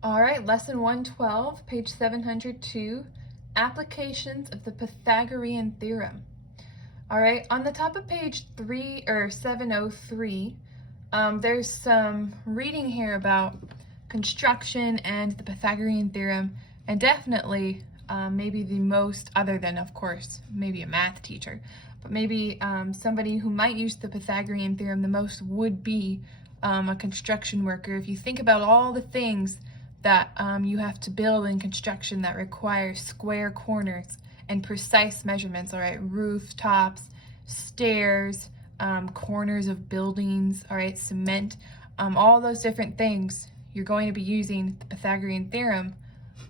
All right, lesson 112, page 702, applications of the Pythagorean theorem. All right, on the top of page 703, there's some reading here about construction and the Pythagorean theorem, and definitely maybe the most, other than, of course, maybe a math teacher, but maybe somebody who might use the Pythagorean theorem the most would be a construction worker. If you think about all the things that you have to build in construction that require square corners and precise measurements, all right, rooftops, stairs, corners of buildings, all right, cement, all those different things, you're going to be using the Pythagorean theorem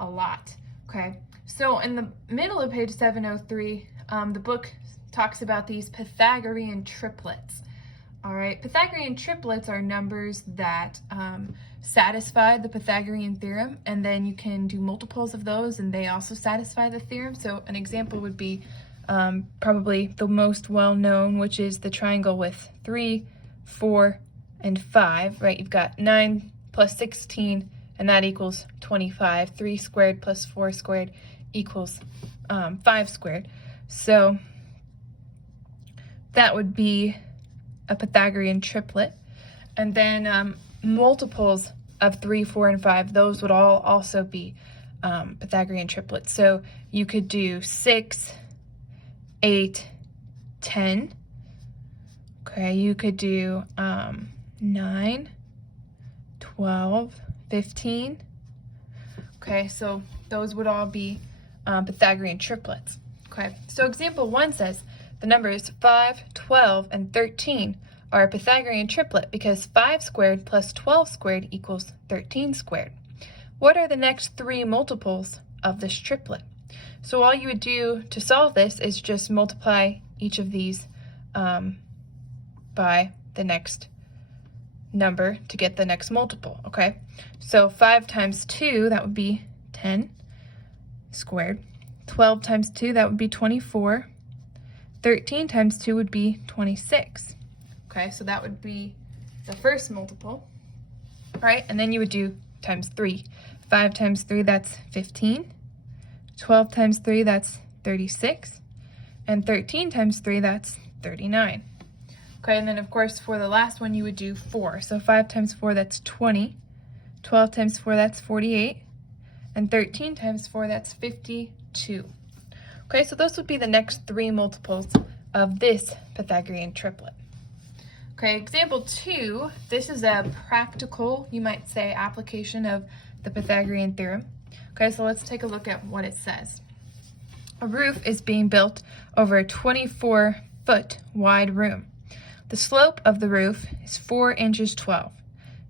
a lot, okay? So in the middle of page 703, the book talks about these Pythagorean triplets. All right, Pythagorean triplets are numbers that satisfy the Pythagorean theorem, and then you can do multiples of those and they also satisfy the theorem. So an example would be probably the most well-known, which is the triangle with 3, 4, and 5, right? You've got 9 plus 16, and that equals 25. 3 squared plus 4 squared equals 5 squared. So that would be a Pythagorean triplet. And then multiples of 3, 4, and 5, those would all also be Pythagorean triplets. So you could do 6, 8, 10. Okay, you could do 9, 12, 15. Okay, so those would all be Pythagorean triplets. Okay, so example 1 says the numbers 5, 12, and 13 are a Pythagorean triplet because 5 squared plus 12 squared equals 13 squared. What are the next 3 multiples of this triplet? So all you would do to solve this is just multiply each of these by the next number to get the next multiple, okay? So 5 times 2, that would be 10 squared. 12 times 2, that would be 24. 13 times 2 would be 26. Okay, so that would be the first multiple, right? And then you would do times 3. 5 times 3, that's 15. 12 times 3, that's 36. And 13 times 3, that's 39. Okay, and then of course for the last one you would do 4. So 5 times 4, that's 20. 12 times 4, that's 48. And 13 times 4, that's 52. Okay, so those would be the next 3 multiples of this Pythagorean triplet. Okay, example 2, this is a practical, you might say, application of the Pythagorean theorem. Okay, so let's take a look at what it says. A roof is being built over a 24-foot wide room. The slope of the roof is 4 inches 12.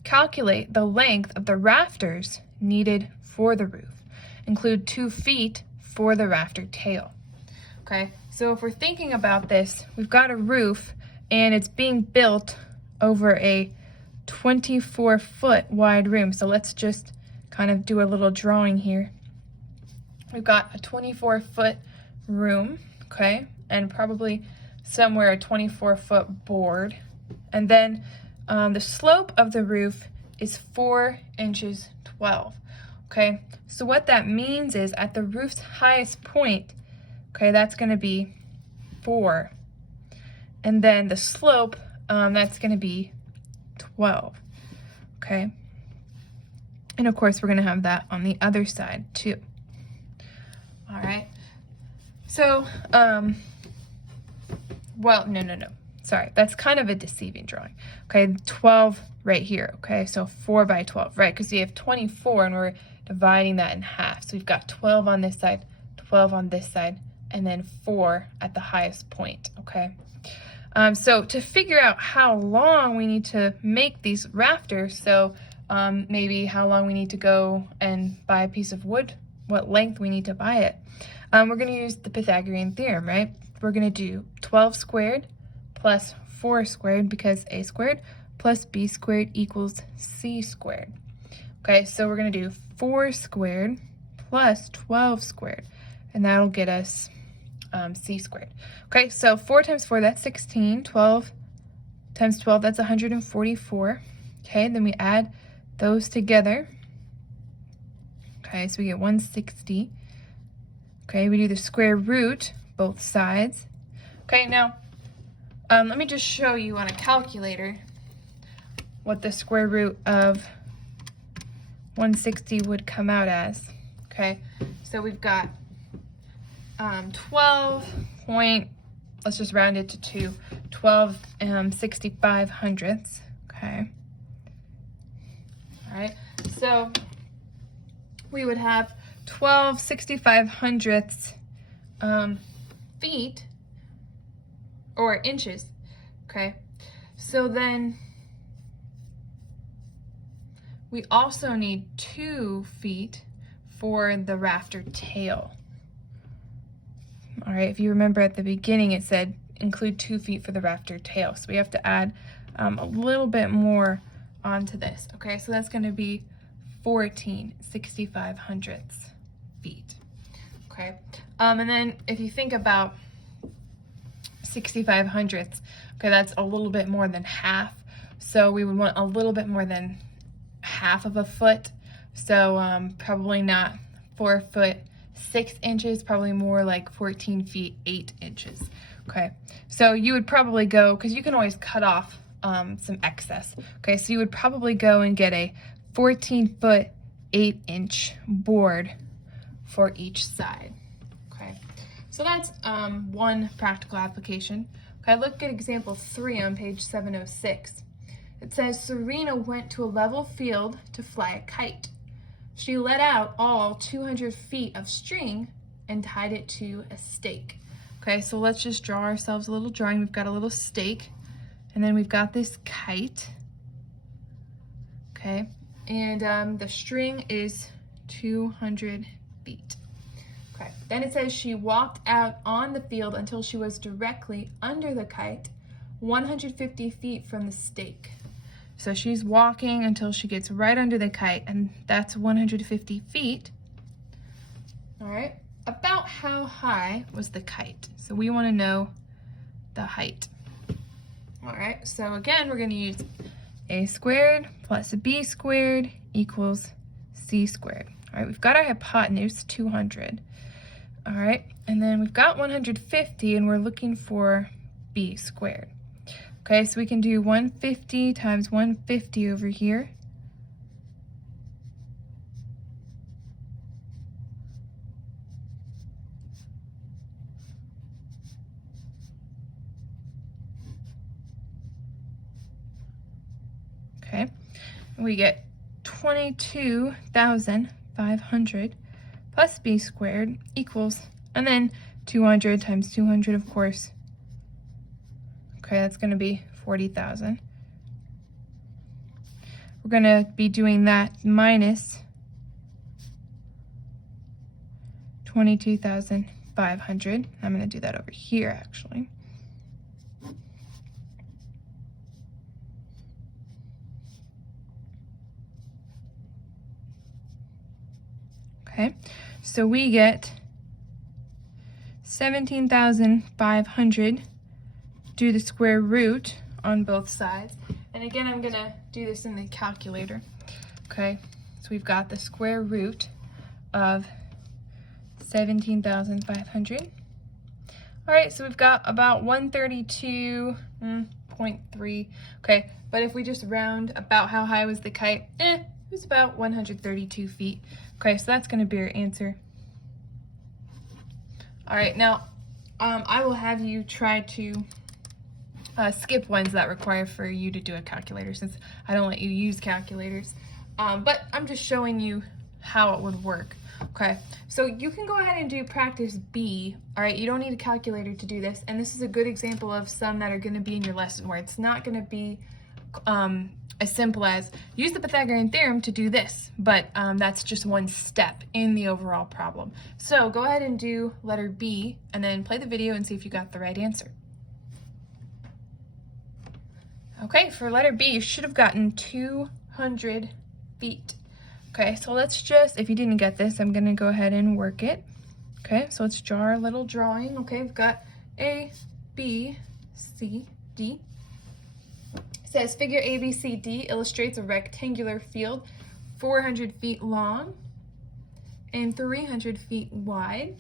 Calculate the length of the rafters needed for the roof. Include 2 feet for the rafter tail. Okay, so if we're thinking about this, we've got a roof and it's being built over a 24-foot wide room. So let's just kind of do a little drawing here. We've got a 24-foot room, okay, and probably somewhere a 24-foot board. And then the slope of the roof is 4 inches 12. Okay, so what that means is at the roof's highest point, okay, that's going to be 4. And then the slope, that's going to be 12. Okay. And of course, we're going to have that on the other side too. All right. So, well, no. Sorry, that's kind of a deceiving drawing. Okay, 12 right here. Okay, so 4 by 12, right? Because you have 24 and we're dividing that in half. So we've got 12 on this side, 12 on this side, and then 4 at the highest point, okay? So to figure out how long we need to make these rafters, so maybe how long we need to go and buy a piece of wood, what length we need to buy it, we're going to use the Pythagorean theorem, right? We're going to do 12 squared plus 4 squared because a squared plus b squared equals c squared. Okay, so we're going to do 4 squared plus 12 squared, and that'll get us c squared. Okay, so 4 times 4, that's 16. 12 times 12, that's 144. Okay, then we add those together. Okay, so we get 160. Okay, we do the square root, both sides. Okay, now let me just show you on a calculator what the square root of 160 would come out as. Okay, so we've got 12 point, let's just round it to 2, 12 65 hundredths. Okay, all right, so we would have 12 65 hundredths feet, or inches. Okay, so then we also need 2 feet for the rafter tail. All right, if you remember at the beginning, it said include 2 feet for the rafter tail. So we have to add a little bit more onto this. Okay, so that's going to be 14 65 hundredths feet. Okay, and then if you think about 65 hundredths, okay, that's a little bit more than half. So we would want a little bit more than half of a foot. So probably not 4 foot 6 inches, probably more like 14 feet 8 inches. Okay, so you would probably go, because you can always cut off some excess. Okay, so you would probably go and get a 14 foot 8 inch board for each side. Okay, so that's one practical application. Okay, look at example 3 on page 706. It says Serena went to a level field to fly a kite. She let out all 200 feet of string and tied it to a stake. Okay, so let's just draw ourselves a little drawing. We've got a little stake, and then we've got this kite. Okay, and the string is 200 feet. Okay, then it says she walked out on the field until she was directly under the kite, 150 feet from the stake. So she's walking until she gets right under the kite, and that's 150 feet. All right, about how high was the kite? So we want to know the height. All right, so again, we're going to use a squared plus b squared equals c squared. All right, we've got our hypotenuse, 200. All right, and then we've got 150, and we're looking for b squared. Okay, so we can do 150 times 150 over here. Okay, we get 22,500 plus b squared equals, and then 200 times 200, of course. Okay, that's going to be 40,000. We're going to be doing that minus 22,500. I'm going to do that over here, actually. Okay, so we get 17,500. Do the square root on both sides. And again, I'm going to do this in the calculator. Okay, so we've got the square root of 17,500. All right, so we've got about 132.3. Okay, but if we just round about how high was the kite, it was about 132 feet. Okay, so that's going to be our answer. All right, now I will have you try to skip ones that require for you to do a calculator, since I don't let you use calculators. But I'm just showing you how it would work. Okay, so you can go ahead and do practice B. All right, you don't need a calculator to do this, and this is a good example of some that are going to be in your lesson where it's not going to be as simple as use the Pythagorean theorem to do this, but that's just one step in the overall problem. So go ahead and do letter B, and then play the video and see if you got the right answer. Okay, for letter B, you should have gotten 200 feet. Okay, so let's just, if you didn't get this, I'm going to go ahead and work it. Okay, so let's draw our little drawing. Okay, we've got A, B, C, D. It says figure ABCD illustrates a rectangular field 400 feet long and 300 feet wide.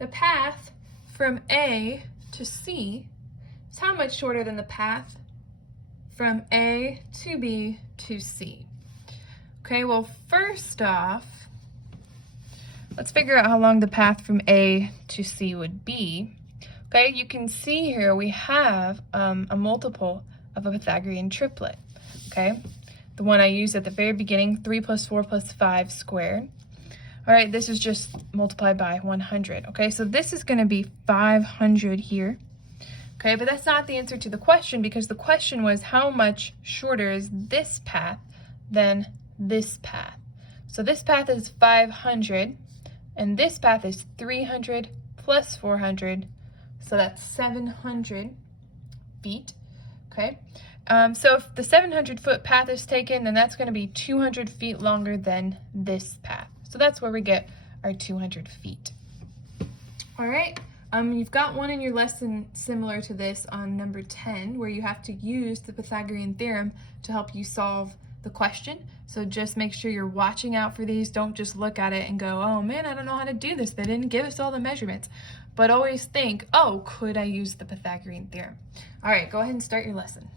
The path from A to C is how much shorter than the path from A to B to C? Okay, well, first off, let's figure out how long the path from A to C would be. Okay, you can see here we have a multiple of a Pythagorean triplet. Okay, the one I used at the very beginning, 3 plus 4 plus 5 squared. All right, this is just multiplied by 100. Okay, so this is going to be 500 here. Okay, but that's not the answer to the question, because the question was how much shorter is this path than this path. So this path is 500, and this path is 300 plus 400, so that's 700 feet. Okay, so if the 700-foot path is taken, then that's going to be 200 feet longer than this path. So that's where we get our 200 feet. All right, you've got one in your lesson similar to this on number 10, where you have to use the Pythagorean theorem to help you solve the question. So just make sure you're watching out for these. Don't just look at it and go, oh man, I don't know how to do this. They didn't give us all the measurements. But always think, oh, could I use the Pythagorean theorem? All right, go ahead and start your lesson.